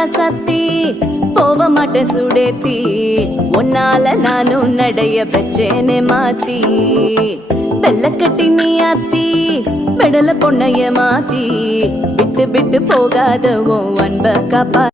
ராசாத்தி போக மாட்டேன் சுடேத்தி உன்னால நானும் நடைய பெச்சேனே மாத்தி வெள்ளக்கட்டி நீ ஆத்தி பெடல பொண்ணைய மாத்தி விட்டு விட்டு போகாத உன் அன்ப காப்பா